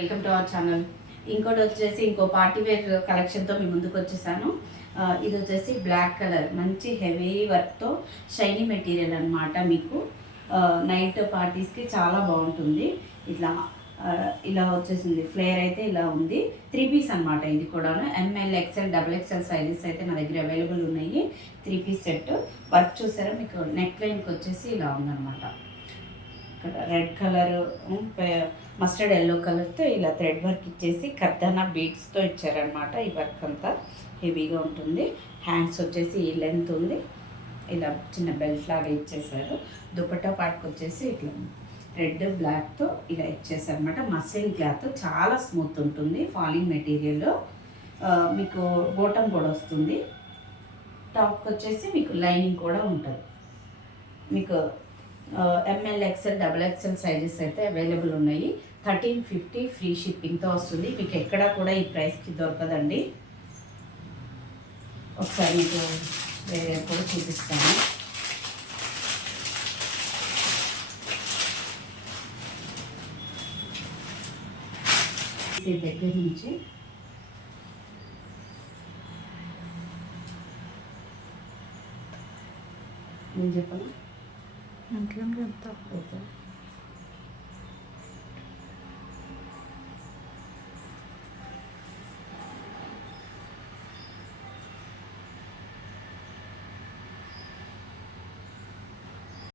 Welcome to our channel. ఇంకోటి వచ్చేసి ఇంకో పార్టీ వేర్ కలెక్షన్తో మీ ముందుకు వచ్చేసాను. ఇది వచ్చేసి బ్లాక్ కలర్ మంచి హెవీ వర్క్తో షైనీ మెటీరియల్ అనమాట. మీకు నైట్ పార్టీస్కి చాలా బాగుంటుంది. ఇలా వచ్చేసింది. ఫ్లేర్ అయితే ఇలా ఉంది. 3 పీస్ అనమాట. ఇది కూడాను ఎంఎల్ ఎక్స్ఎల్ XXL సైజెస్ అయితే నా దగ్గర అవైలబుల్ ఉన్నాయి. 3 పీస్ సెట్. వర్క్ చూసారా, మీకు నెక్ లైన్కి వచ్చేసి ఇలా ఉందన్నమాట. ఇక్కడ రెడ్ కలర్, మస్టర్డ్ ఎల్లో కలర్తో ఇలా థ్రెడ్ వర్క్ ఇచ్చేసి కర్దానా బీడ్స్తో ఇచ్చారనమాట. ఈ వర్క్ అంతా హెవీగా ఉంటుంది. హ్యాండ్స్ వచ్చేసి ఈ లెంత్ ఉంది. ఇలా చిన్న బెల్ట్ లాగా ఇచ్చేసారు. దుపట్టా పాటుకు వచ్చేసి ఇట్లా రెడ్ బ్లాక్తో ఇలా ఇచ్చేసారనమాట. మస్లిన్ క్లాత్ చాలా స్మూత్ ఉంటుంది. Falling material. మీకు బోటమ్ కూడా వస్తుంది. టాప్కి వచ్చేసి మీకు లైనింగ్ కూడా ఉంటుంది. మీకు ఎంఎల్ ఎక్స్ఎల్ XXL సైజెస్ అయితే అవైలబుల్ ఉన్నాయి. 1350 ఫ్రీ షిప్పింగ్తో వస్తుంది. మీకు ఎక్కడా కూడా ఈ ప్రైస్కి దొరకదండి. ఒకసారి మీకు వేరే కూడా చూపిస్తాను. దగ్గర నుంచి నేను చెప్పను.